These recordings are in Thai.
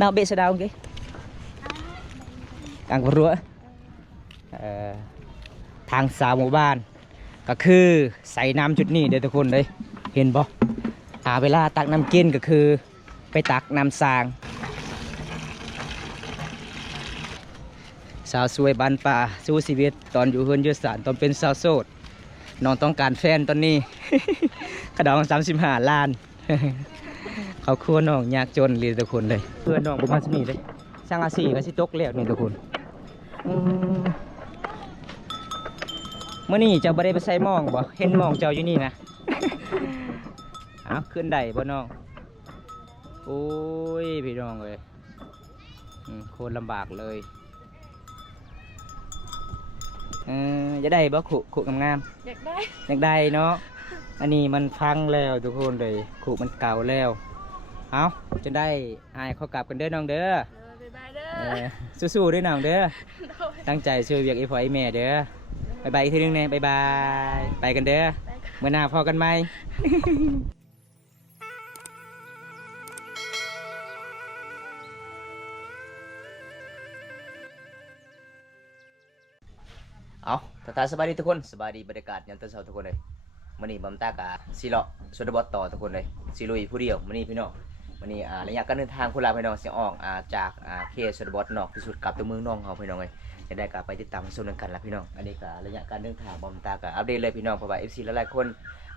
nào bệ sẽ đau cái càng có rũaทางสาวหมู่บ้านก็คือใส่น้ำจุดนี้เด้อทุกคนเลยเห็นบ่เวลาตักน้ำกินก็คือไปตักน้ำสางสาวสวยบ้านป่าสู้ชีวิตตอนอยู่เฮือนอยู่ศาลตอนเป็นสาวโสดน้องต้องการแฟนตอนนี้ กระดอง35 ล้าน เขาครัวน้องยากจนเลยทุกคนเลยเพื่อนน้องประมาณนี้เลยสร้างอาชีพก็สิตกแล้วนี่ทุกคนเมื่อนี้เจ้าบ่ได้ไปใส่หมองบ่เห็นหมองเจ้าอยู่นี่นะ ขึ้นได้บ่น้องโอ้ยพี่น้องเลยโคตรลำบากเลยจะได้บ่ขุงามๆอยากได้เนาะอันนี้มันพังแล้วทุกคนเลยขุมันเก่าแล้วเอาจะได้อายเขากลับกันเด้อน้องเด้อสู้ๆด้วยน้องเด้อตั้งใจช่วยเวียกไอ้พ่อไอ้แม่เด้อบายบายอีกทีนึงเนี่ยบายบายไปกันเด้อเมื่อหน้าพอกันไหม เอาทักทายสบายดีทุกคนสบายดีบรรยากาศยามตอนเช้าทุกคนเลยมื้อนี้บำตากะสิเลาะชนบทต่อทุกคนเลยสิลุยผู้เดียวมื้อนี้พี่น้องมื้อนี้ระยะการเดินทางคนละพี่น้องสิออกจากเขตชนบทนอกที่สุดกลับตัวเมืองน้องเฮาพี่น้องเอ้ยจะได้กลับไปติดตามชมกันละพี่น้องอันนี้ก็ระยะการเดินทางบำตากะอัปเดตเลยพี่น้องเพราะว่า FC หลายๆคน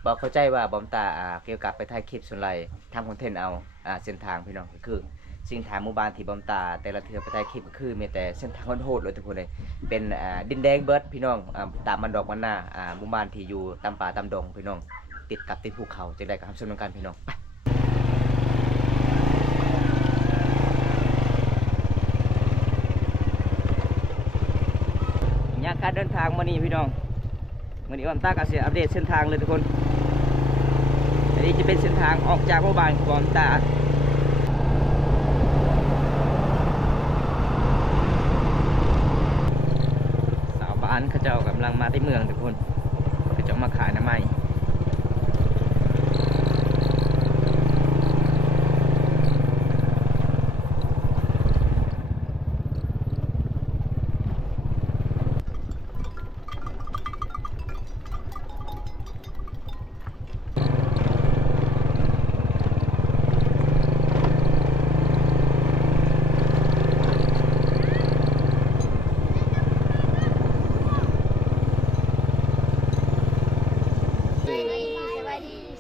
บอกเข้าใจว่าบำตาเกี่ยวกับไปถ่ายคลิปส่วนใหญ่ทำคอนเทนต์เอาเส้นทางพี่น้องก็คือสิ่งทางหมู่บ้านที่บำตาแต่ละเทือไปถ่ายคลิปก็คือมีแต่เส้นทางโหดเลยทุกคนเลยเป็นดินแดงเบิร์ดพี่น้องตามมันดอกมันหน้าหมู่บ้านที่อยู่ตามป่าตามดงพี่น้องติดกับติดภูเขาจะได้กับทำชมกันพี่น้องยากการเดินทางมานี่พี่น้องวันนี้บำตาก็จะอัปเดตเส้นทางเลยทุกคนอันนี้จะเป็นเส้นทางออกจากหมู่บ้านของบำตาบ้านเขาเจ้ากำลังมาที่เมืองทุกคนเขาจะมาขายน้ำมัน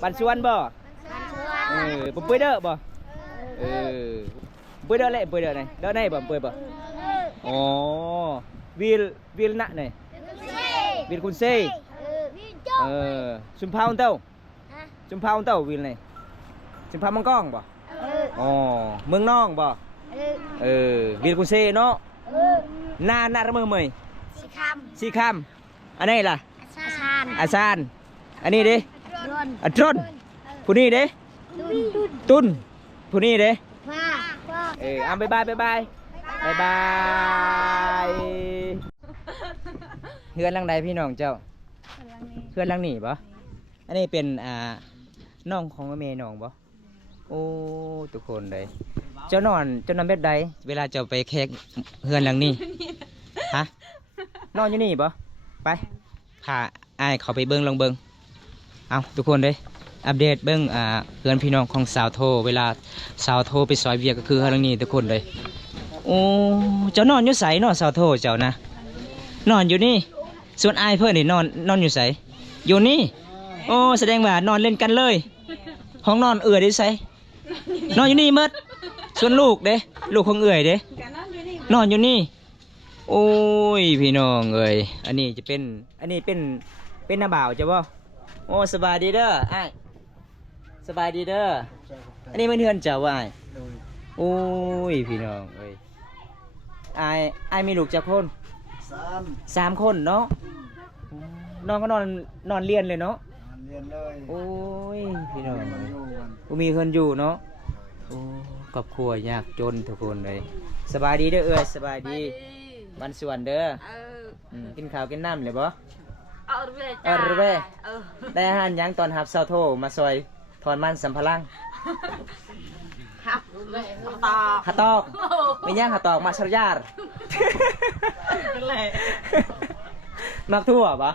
บันชวนบ่ผมเปิดเด้อบ่เปิดเด้อเลยเปิดเด้อไหนเด้อไหนบ่เปิดบ่อ๋อวิลนะไหนวิลคุณเซ่ชุมพาวเต้าชุมพาวเต้าวิลไหนชุมพาวมังกรบ่อ๋อเมืองน้องบ่วิลคุณเซ่เนาะหน้าระเมอเมยสีคำอันนี้ล่ะอาซานอันนี้ดิอัตรนผู้นี้เด้ตุนผู้นี้เด้บายบายเฮือนหลังใดพี่น้องเจ้าเฮือนหลังนี้ปะอันนี้เป็นน้องของแม่น้องปะโอ้ทุกคนเลยเจ้านอนแบบใดเวลาเจ้าไปแขกเฮือนหลังนี้ฮะนอนอยู่นี่ปะไปพาไอ้เขาไปเบิ้งลองเบิ้งเอาทุกคนเลยอัปเดตเบิ้งเพื่อนพี่น้องของสาวโทเวลาสาวโทไปซอยเวียก็คือเรื่องนี้ทุกคนเลยโอ้เจ้านอนอยู่ใสนอนสาวโทเจ้านะนอนอยู่นี่ส่วนไอเพื่อนนี่นอนอยู่ใสอยู่นี่โอ้แสดงว่านอนเล่นกันเลยห้องนอนได้ใสนอนอยู่นี่มัดส่วนลูกเด้ลูกของเด้นอนอยู่นี่โอ้ยพี่น้องอันนี้เป็นน้าบ่าวจ้ะบ่โอ้สบายดีเด้อไอ้สบายดีเด้ออันนี้มันเฮือนเจ้าว่าไอ้โอ้ยพี่น้องไอ้มีลูกจักคน3 คนเนาะน้องก็นอนเรียนเลยเนาะเรียนเลยโอ้ยพี่น้องกูมีคนอยู่เนาะโอ้ครอบครัวยากจนทุกคนเลยสบายดีเด้อสบายดีวันสวนเด้อกินข้าวกินน้ำเลยบ่เว้ได้อาหารยังตอนหับเสาโทมาซอยถอนมันสัมภาระ หาตอกไม่ย่างหาตอกมาชรยาร์มักทั่วปะ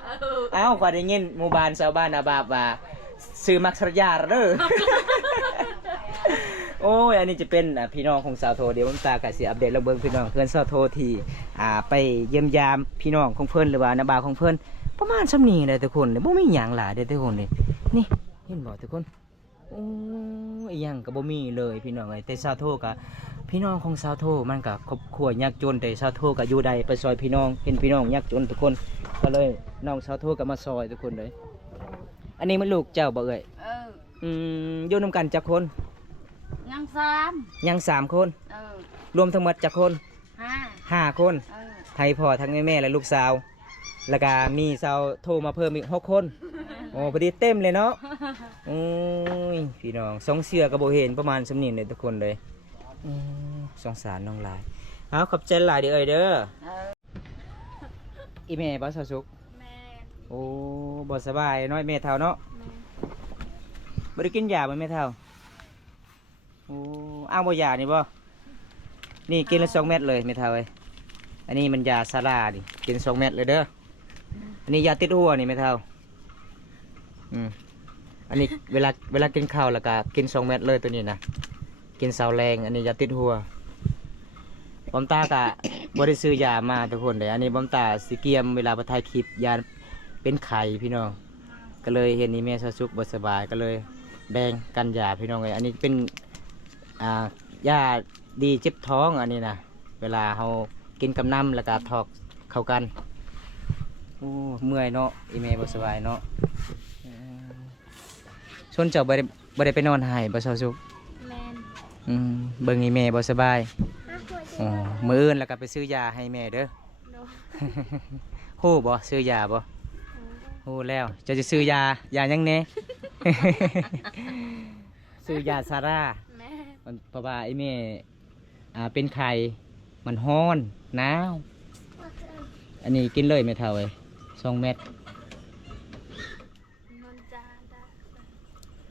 เอ้าพอได้ยินหมู่บ้านชาวบ้านอาบาบว่าซื้อมักชรยาร์เด้อโอ้ยอันนี้จะเป็นพี่น้องของสาวโทเดี๋ยวผมตากะสิอัปเดตระเบิงพี่น้องเพื่อนสาวโทที่ไปเยี่ยมยามพี่น้องของเพื่อนหรือว่านาบาวของเพื่อนประมาณสำนีเลยทุกคนเนี่ยบ่มีหยังหลายเด้อทุกคนนี่เห็นบ่ทุกคนโอ้ยหยังก็บ่มีเลยพี่น้องเอ้ยแต่สาวโทกับพี่น้องของสาวโทมันก็ครอบครัวยากจนแต่สาวโทก็อยู่ใดไปซอยพี่น้องเห็นพี่น้องยากจนทุกคนก็เลยน้องสาวโทก็มาซอยทุกคนเลยอันนี้มันลูกเจ้าบ่เอ้ยอยู่นำกันจักคนยังสามคนรวมทั้งหมดจักคนห้าคนไทยพ่อทั้งแม่และลูกสาวแล้วก็มีสาวโทรมาเพิ่มอีก6 คนโอ้พอดีเต็มเลยเนาะโอ้ยพี่น้องสองเสือกระโบเห็นประมาณสำนีเลยทุกคนเลยสงสารน้องลายเอาขอบใจหลายเด้อเด้ออีแม่บ่สาวสุกโอ้บ่สบายน้อยแม่เท่าเนาะบ่ได้กินยาบ่แม่เท่าโอ้เอาบ่ยานี่บ่นี่กินละ2 เม็ดเลยแม่เท่าเอ้ยอันนี้มันยาซาร่าดิกิน2 เม็ดเลยเด้ออันนี้ยาติดหัวนี่แม่เท่าอันนี้เวลากินข้าวแล้วก็กิน2 เม็ดเลยตัวนี้นะกินเสาแรงอันนี้ยาติดหัวบอมตากะบ่ได้ซื้อยามาทุกคนเลยอันนี้บอมตาสิเกียมเวลาไปถ่ายคลิปยาเป็นไข่พี่น้องก็เลยเห็นนี่แม่สาวสุกบ่สบายก็เลยแบ่งกันยาพี่น้องเลยอันนี้เป็นยาดีเจ็บท้องอันนี้นะเวลาเรากินกับน้ำแล้วก็ถอกเข้ากันโอ้เมื่อยเนาะอีเมย์บ่สบายเนาะชนเจ้าบ่ได้ไปนอนหายบ่เศร้าสุกเบิ่งอีเมย์บ่สบายมื้ออื่นแล้วก็ไปซื้อยาให้แม่เด้อฮู้บ่ซื้อยาบ่ฮู้แล้วจะซื้อยายังแน่ ซื้อยาซาร่าเพราะว่าไอ้แม่เป็นไข่มันฮ้อนหนาวอันนี้กินเลยไม่เท่าเลย2 เม็ด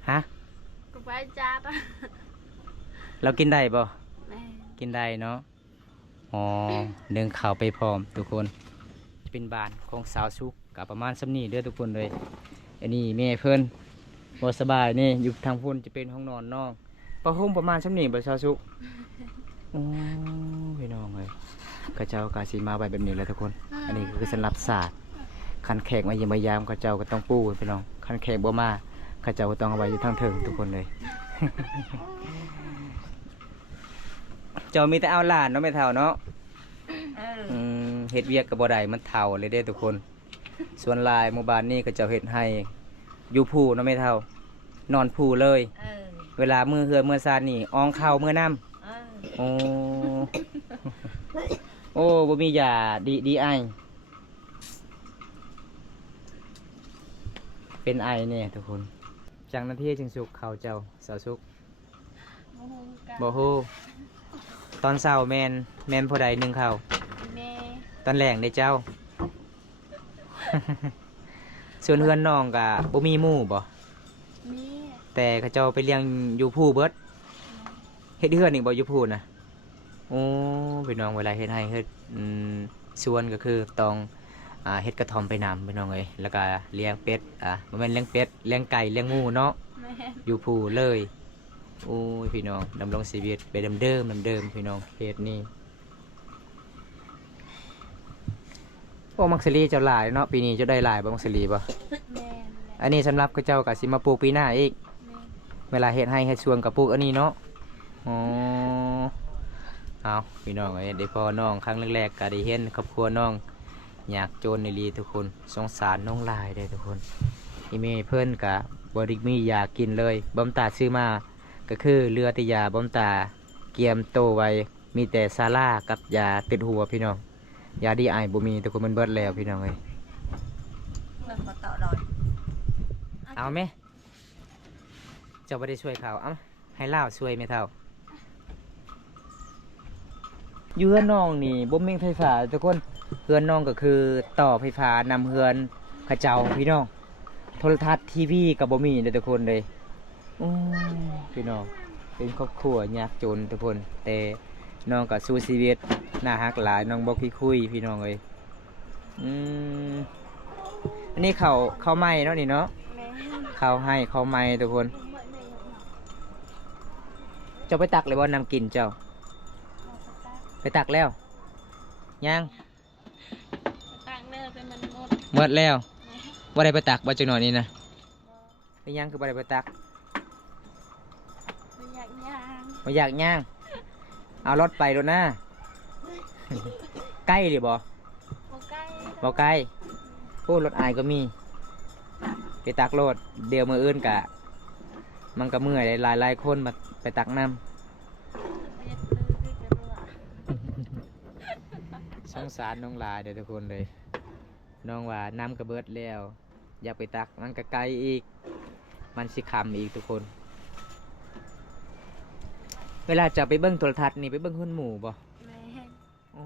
ฮะเรากินได้ป่ะกินได้เนาะอ๋อเดินข่าวไปพร้อมทุกคนจะเป็นบ้านของสาวสุกกับประมาณซ้ำนี่เด้อทุกคนเลยอันนี้แม่เพิ่นบ่สบายนี่อยู่ทางพุ่นจะเป็นห้องนอนน้องประห่มประมาณซ้ำนี่บ่สาวสุกโอ้พี่น้องเลยข้าเจ้ากาสีมาแบบนี้เลยทุกคนอันนี้คือสำหรับศาสตร์คันแขกมาเยี่ยมยามข้าเจ้าก็ต้องปูพี่น้องคันแขกบ่มาข้าเจ้าก็ต้องเอาไว้อยู่ทางเถิงทุกคนเลย เจ้ามีแต่เอาหลานเนาะไม่เท่าเนาะเฮ็ดเวียกกับบ่ได้มันเท่าเลยเด้ทุกคนส่วนลายหมู่บ้านนี้ก็เจ้าเฮ็ดให้อยู่ผู้เนาะไม่เท่านอนผู้เลยเวลามือเฮือมือซานนี่อองเข้ามือน้ำโอ้โอ้บ่มียาดีไอเป็นไอเนี่ยทุกคนจังนาทีจึงสุกเขาเจ้าสาวสุกบ่ฮู้ตอนเช้าแมนพอใด1เขาตอนแหลงได้เจ้า ส่วนเฮือนน้องกะบ่มีหมู่บ่แต่เขาเจ้าไปเลี้ยงอยู่ผู้เบิดเฮ็ดเฮือนอีกบ่อยู่ผู้นะโอ้พี่น้องเวลาเฮ็ดให้เฮ็ดส่วนก็คือต้องเฮ็ดกระท่อมไปนำพี่น้องเอ้ยแล้วก็เลี้ยงเป็ดบ่แม่นเลี้ยงเป็ดเลี้ยงไก่เลี้ยงหมูเนาะอยู่ผู้เลยโอ้ยพี่น้องดำรงชีวิตไปเดิมพี่น้องเฮ็ดนี่โอ้มักสลีเจ้าหลายเนาะปีนี้เจ้าได้หลายบ่มักสลีบ่อันนี้สำหรับเจ้าก็สิมาปลูกปีหน้าอีกเวลาเฮ็ดให้เฮ็ดสวนก็ปลูกอันนี้เนาะอ๋อเอาพี่น้องเอ้ยได้พอน้องครั้งแรกๆก็ได้เห็นครอบครัวน้องอยากโจรในรีทุกคนสงสารน้องลายเลยทุกคนอีเมเพื่อนกับบริมีอยากกินเลยบอมตาซื้อมาก็คือเรือติยาบอมตาเกียมโตไว้มีแต่ซาร่ากับยาติดหัวพี่น้องยาดีไอบ่มีทุกคนมันเบิดแล้วพี่น้องเลยเอาไหมเจ้าไม่ได้ช่วยเขาเอาให้เล่าช่วยไหมเท่าอยู่เฮือนน้องนี่บ่มีไฟฟ้าทุกคนเฮือนน้องก็คือต่อไฟฟ้านำเฮือนข้าเจ้าพี่น้องโทรทัศน์ทีวีกับบ่มีเลยทุกคนเลย โอ้พี่น้องเป็นครอบครัวยากจนทุกคนแต่น้องก็สู้ชีวิตน่าฮักหลายน้องบ่ขี้คุยพี่น้องเอ้ยอืมอันนี้ข้าวไหม้เนาะนี่เนาะ แม่ ข้าวให้ข้าวไหม้ทุกคน เจ้าไปตักเลยบ่นำกินเจ้าไปตักแล้วยัง ตังเนื้อเป็นมันหมด หมดแล้วบ่ได้ไปตักบ่จังหน่อยนี่นะไปยังคือบ่ได้ไปตัก ไม่อยากย่าง บ่อยากย่างเอารถไปรถหน้า ใกล้หรือบ่ โอใกล้ บ่ไกลโอ้รถอายก็มีไปตักรถเดี๋ยวมื้ออื่นกะมันก็เมื่อยหลายคนมาไปตักน้ำ ไม่อยากลือที่จะรู้ สงสารน้องลาเดี๋ยวทุกคนเลยน้องว่าน้ำกระเบิดแล้ว อยากไปตักมันก็ไกลอีกมันสิคำอีกทุกคน เวลาจะไปเบิ้งโทรทัศน์นี่ไปเบิ้งเฮือนหมู่บ่ แม่ อ๋อ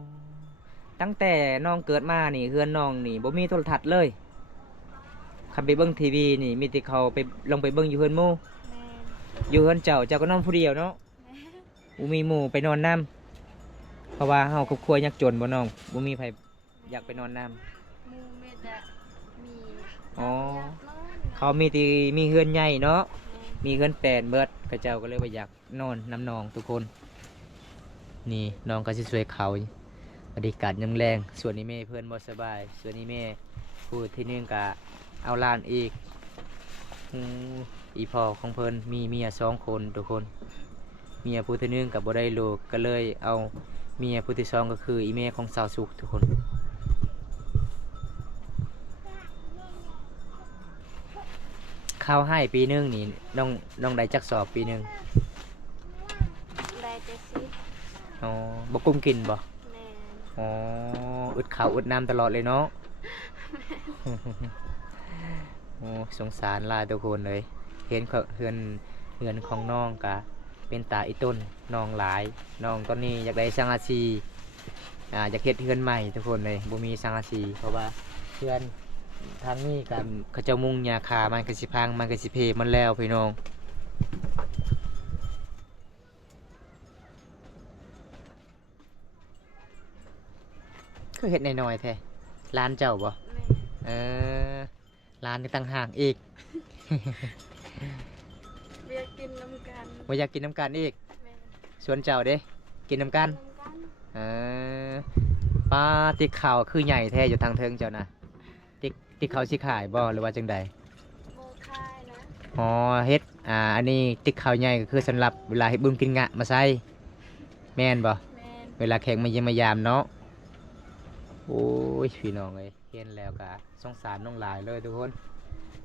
ตั้งแต่น้องเกิดมานี่เฮือนน้องนี่บ่มีโทรทัศน์เลยคันไปเบิ้งทีวีนี่มีแต่เขาไปลงไปเบิ้งอยู่เฮือนหมู่ แม่ อยู่เฮือนเจ้าก็นอนผู้เดียวเนาะ แม่ บ่มีหมู่ไปนอนน้ำเพราะว่าเฮาครอบครัวยากจนบ่น้องบ่มีไผอยากไปนอนน้ำ มูเม็ดอะมี อ๋อ อยากนอน เขามีเฮือนใหญ่เนาะ แม่ มีเฮือนแปดเบิดกระเจ้าก็เลยว่าอยากนอนน้ำนองทุกคน นี่น้องก็สิช่วยเขาบริการยามแรงส่วนนี้แม่เพื่อนบ่สบาย ส่วนนี้แม่พูดที่นึงกะเอาหล้านอีกอีพ่อของเพิ่นมีเมีย2 คนทุกคน เมียผู้ที่นึงกับบ่ได้ลูกก็เลยเอาเมียผู้ที่สองก็คืออีแม่ของสาวสุขทุกคน ข้าวให้ปีหนึงนี่น้องได้จักสอบปีหนึง ได้แต่สิ อ๋อบ่กุ้มกินบ่ แม่ อ๋ออึดข้าวอึดน้ำตลอดเลยเนาะ โอ้สงสารหลายทุกคนเลย เห็นเขาเฮือนของน้องกะเป็นตาอีต้นน้องหลายน้องตอนนี้อยากได้สังกะสีอยากเฮ็ดเฮือนใหม่ทุกคนเลยบ่มีสังกะสีเพราะว่าเฮือนทางนี้กันเขาเจ้ามุงหญ้าคามันก็สิพังมันก็สิเพมันแล้วพี่น้องก็เฮ็ดน้อยๆแท้ร้านเจ้าบ่ แม่ เออร้านนี่ต่างหากอีก เรียกกินน้ำกัน ว่าอยากกินน้ำกันอีก แม่ ชวนเจ้าเด้กินน้ำกัน น้ำกัน เออปลาติกข่าวคือใหญ่แท้อยู่ทางเทิงเจ้านะติกข่าวสิขายบ่หรือว่าจังใด โมคายนะ อ๋อเฮ็ดอันนี้ติกข่าวใหญ่ก็คือสำหรับเวลาเฮ็ดบุญกินงะมาใส่แม่นบ่ แม่ เวลาแขกมาเยี่ยมมายามเนาะโอ้ยพี่น้องเอ้ยเห็นแล้วก็สงสารน้องหลายเลยทุกคน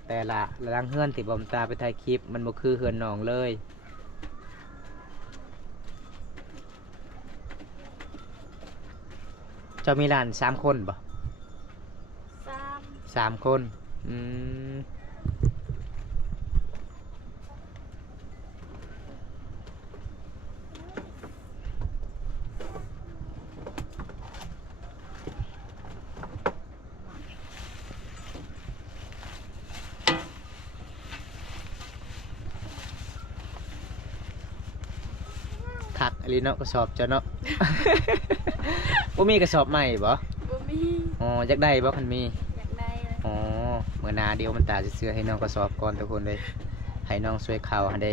แต่ละลังเฮือนที่บอมตาไปถ่ายคลิปมันบ่คือเฮือนน้องเลยเจ้ามีหลาน3 คนบ่ ซ้ 3 คนคักอลีเนาะกระสอบเจ้าเนาะ บ่มีกระสอบใหม่บ่ ำบ่มี อ๋ออยากได้บ่คันมี อยากได้เลย อ๋อเมื่อหนาเดียวมันตาจะเสื้อให้น้องกระสอบก่อนทุกคนเลยให้น้องช่วยเขาให้ได้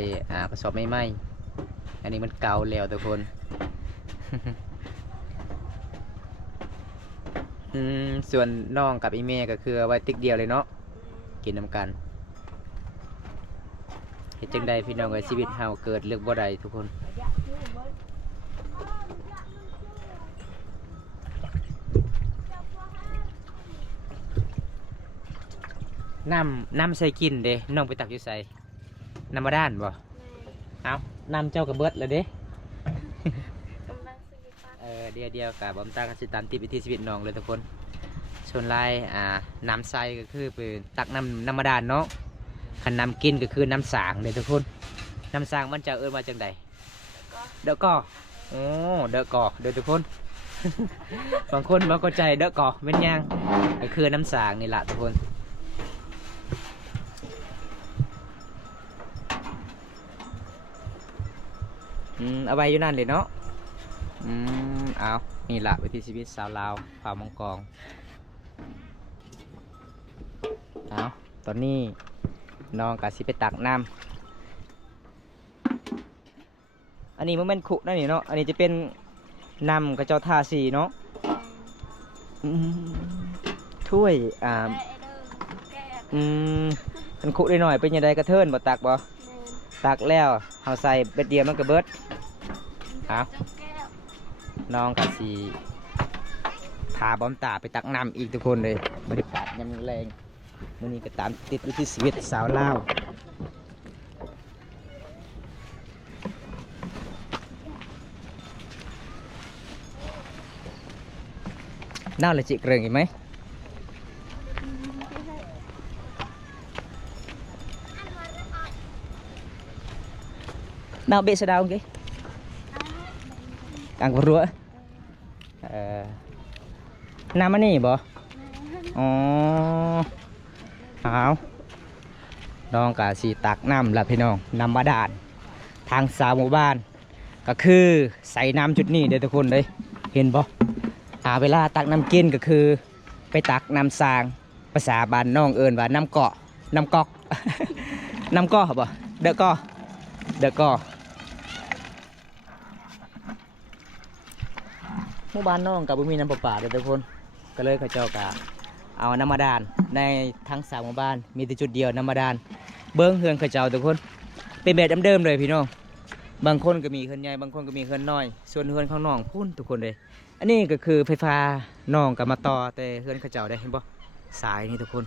กระสอบไม่ไหมอันนี้มันเก่าแล้วทุกคน ส่วนน้องกับอีเมก็คือเอาไว้ติ๊กเดียวเลยเนาะกินน้ำกันเฮ็ดจังใดพี่น้องเอ้ยชีวิตเฮาเกิดเลือกบ่ได้ทุกคนน้ำใส่กินเด้น้องไปตักอยู่ใส่น้ำมาด้านบ่ แม่ เอาน้ำเจ้ากระเบิดเลยเด้ กำลังซื้อปัด เดียวกับบอมตากสิตามติดวิธีชีวิตน้องเลยทุกคนส่วนลายน้ำใสก็คือไปตักน้ำมาดานเนาะขันน้ำกินก็คือน้ำสางเลยทุกคนน้ำสางมันจะเอิ้นมาจังใด ก็ เดอะก่อโอ้เดอะก่อเด้อทุกคน บางคนบ่เข้าใจเดอะก่อเป็นหยังก็คือน้ำสางนี่แหละทุกคน เอาไว้อยู่นั่นเลยเนาะเอานี่ละวิถีชีวิตสาวลาวผ่ามังกรเอาตอนนี้น้องกะสิไปตักน้ำอันนี้มันเป็นขุนั่นนี่เนาะอันนี้จะเป็นน้ำกระเจ้าทาสีเนาะถ้วยมันขุได้หน่อยเป็นยังไงกระเทินบ่ตักบ่ตักแล้วเอาใส่เบ็ดเดียวมันก็เบิดเอาน้องกะสีพาบอมตาไปตักน้ำอีกทุกคนเลยบรรยากาศยามแรงมื้อนี้ก็ตามติดวิถีชีวิตสาวลาวน่าเลยจิเกรงอีกไหมน่าเบสดาวงี้กางกรัวน้ำมันนี่บ่อ๋อเอาน้องกะสีตักน้ำละพี่น้องน้ำบาดาลทางสาวหมู่บ้านก็คือใส่น้ำจุดนี้เด้อทุกคนเลยเห็นบ่เวลาตักน้ำกินก็คือไปตักน้ำสางภาษาบ้านน้องเอิญว่าน้ำเกาะน้ำกอก น้ำก้อบ่เด้อก้อเด้อก้อหมู่บ้านน้องกับบุมีน้ำประปาเด้อทุกคนก็เลยเขาเจ้ากะเอาน้ำมาดานในทั้งสามหมู่บ้านมีแต่จุดเดียวน้ำมาดานเบิ้งเฮือนเขาเจ้าทุกคนเป็นแบบเดิมๆเลยพี่น้องบางคนก็มีเฮือนใหญ่บางคนก็มีเฮือนน้อยส่วนเฮือนข้างนอกพุ่นทุกคนเลยอันนี้ก็คือไฟฟ้าน้องกับมาต่อแต่เฮือนเขาเจ้าได้เห็นบ่สายนี่ทุกคน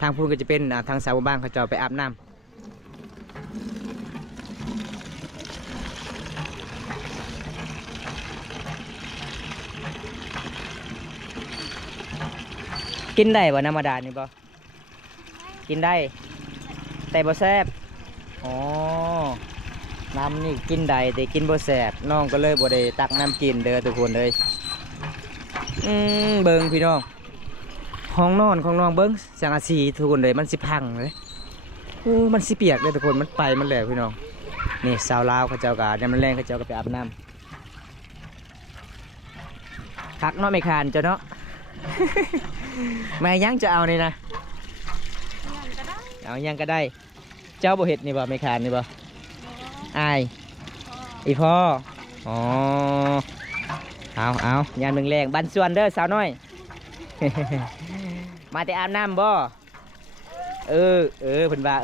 ทางพุ่นก็จะเป็นทางสามหมู่บ้านเขาเจ้าไปอาบน้ำกินได้บ่น้ำมาดานนี่บ่กินได้แต่บ่แซ่บอ๋อน้ำนี่กินได้แต่กินบ่แซ่บน้องก็เลยบ่ได้ตักน้ำกินเด้อทุกคนเลยเบิ่งพี่น้องห้องนอนของน้องเบิ่งสังกะสีทุกคนเลยมันสิพังเลยมันสิเปียกเลยทุกคนมันไปมันแหลวพี่น้องนี่สาวลาวเขาเจ้ากะยามมันแรงเขาเจ้าก็ไปอาบน้ำพักเนาะไม่คานเจ้าเนาะ แม่ยังจะเอานี่นะเอายังก็ได้เจ้าบ่เห็ดนี่บ่ไม่คานนี่บ่อายอีพ่ออ๋อเอายามแรงๆบันส่วนเด้อสาวน้อย มาแต่อาบน้ำบ่เพิ่นว่า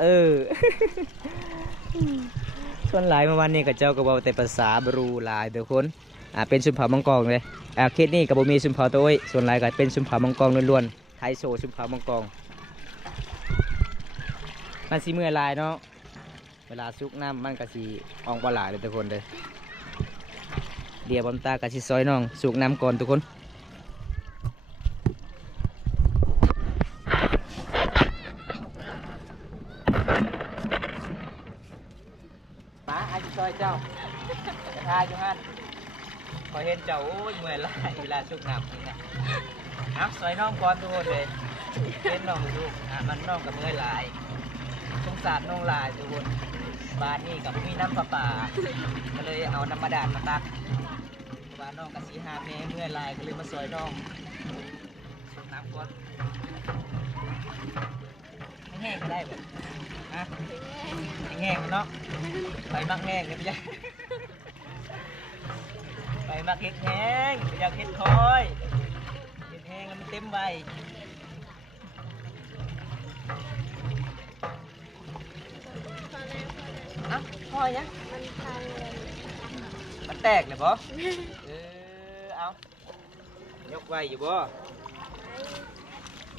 ส่วนหลายเมื่อวันนี้กับเจ้าก็เว้าแต่ภาษาบรูหลายทุกคนเป็นชนเผ่ามังกรเลยเคสนี้กับบ่มีชนเผ่าตัวอ้ยส่วนหลายก็เป็นชนเผ่ามังกรล้วนๆไทยโซชนเผ่ามังกรมันสิเมื่อลายเนาะเวลาซุกน้ำมันก็สิออกบ่หลายเลยทุกคนเลยเดี๋ยวบอมตาก็สิซอยน้องซุกน้ำก่อนทุกคนมาอาจิซอยเจ้าจะทายจุฮันพอเห็นเจ้าโอ้ยเมื่อยลายเวลาชุกน้ำนี่นะซอยน้องก่อนทุกคนเลยเห็นน้องดูมันน้องกับเมื่อยลายสงสารน้องลายทุกคนบ้านนี่กับมีน้ำประปาก็เลยเอาน้ำมาดานมาตักบ้านน้องกับสีหาเมเมื่อยลายก็เลยมาซอยน้องชุกน้ำก่อนแห้งก็ได้แบบแห้งเนาะไปมักแห้งเลยพี่ยาไปมักเห็ดแห้งพี่ยาเห็ดคอยเห็ดแห้งมันเต็มใบคอยนะมันแตกเลยบ่เอายกไว้อยู่บ่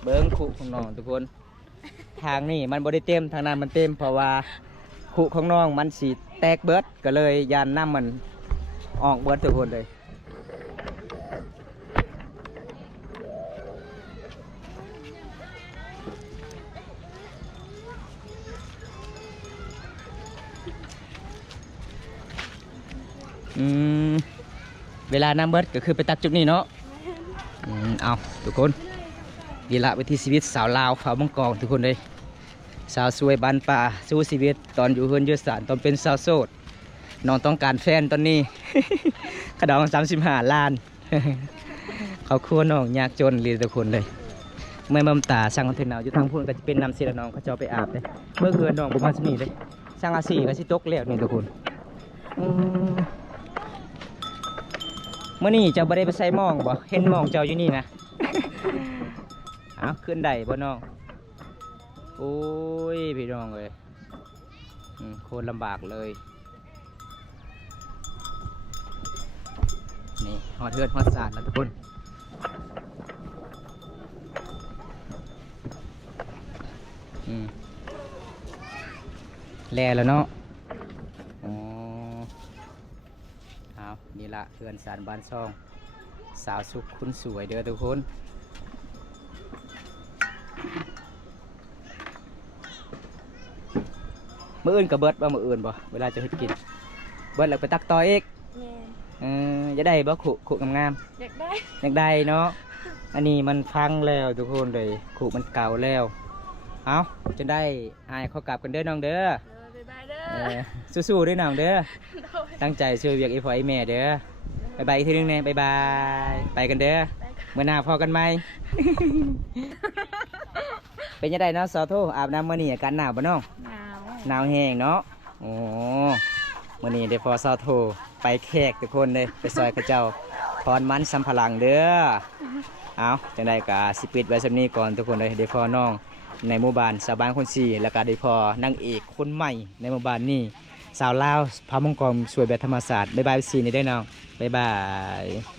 เบิ้งขู่ของน้องทุกคนทางนี่มันบริเต็มทางนั้นมันเต็มเพราะว่าขู่ของน้องมันสีแตกเบิดก็เลยยานน้ำมันออกเบิดทุกคนเลยเวลาน้ำเบิดก็คือไปตักจุดนี้เนาะเอาทุกคนดีละวิถีชีวิตสาวลาวฝ่ามังกรทุกคนเลยสาวสวยบ้านป่าสู้ชีวิตตอนอยู่เฮือนยืดสารตอนเป็นสาวโสด น้องต้องการแฟนตอนนี้ กระดอง35 ล้าน เขาครัวน้องยากจนเลยทุกคนเลยเมื่อมั่มตาช่างคอนเทนเนอร์อยู่ทางพูนก็จะเป็นน้ำเสียน้องเขาจะเอาไปอาบเลยเมื่อคืนน้องประมาณนี้เลยช่างอาศีก็สิตกแล้วนี่ทุกคนเมื่อนี้เจ้าบ่ได้ไปใส่หมองบ่เห็นหมองเจ้าอยู่นี่นะ เอาขึ้นได้บ่น้องโอ้ยพี่น้องเลยโคตรลำบากเลยนี่ฮอดเทือนฮอดสาดแล้วทุกคนแลแล้วเนาะอ๋อเอานี่ละเทือนสารบ้านซ่องสาวสุขคุณสวยเด้อทุกคนมื้ออื่นกับเบิดบ่มื้ออื่นบ่เวลาจะเฮ็ดกินเบิดแล้วไปตักต่ออีก แม่ จะได้บ่ขุงาม อยากได้ ๆอยากได้เนาะอันนี้มันพังแล้วทุกคนเลยขุมันเก่าแล้วเอาจะได้อายเขากลับกันเด้อน้องเด้อ บ๊ายบายเด้อ สู้ๆด้วยน้องเด้อ โดย ตั้งใจช่วยเวียกอีพ่อไอแม่เด้อบายบายอีกทีนึงเนี่ยบายบายไปกันเด้อเมื่อหน้าพอกันไหม เป็นยังไงเนาะสาวโทอาบน้ำมื้อนี้อาการหนาวบ่น้อง หนาว หนาวแห้งเนาะโอ้มื้อนี้ได้พอสาวโทไปแขกทุกคนเลยไปซอยเขาเจ้าพรมันสัมพลังเด้อเอาจังไดก็สิปิดไว้สำนี้ก่อนทุกคนเลยได้พอน้องในหมู่บ้านสาวบ้านคนสี่แล้วก็ได้พอนางเอกคนใหม่ในหมู่บ้านนี้สาวลาวพามังกรสวยแบบธรรมศาสตร์บ๊ายบายสีนี่ได้อน้องบ๊ายบาย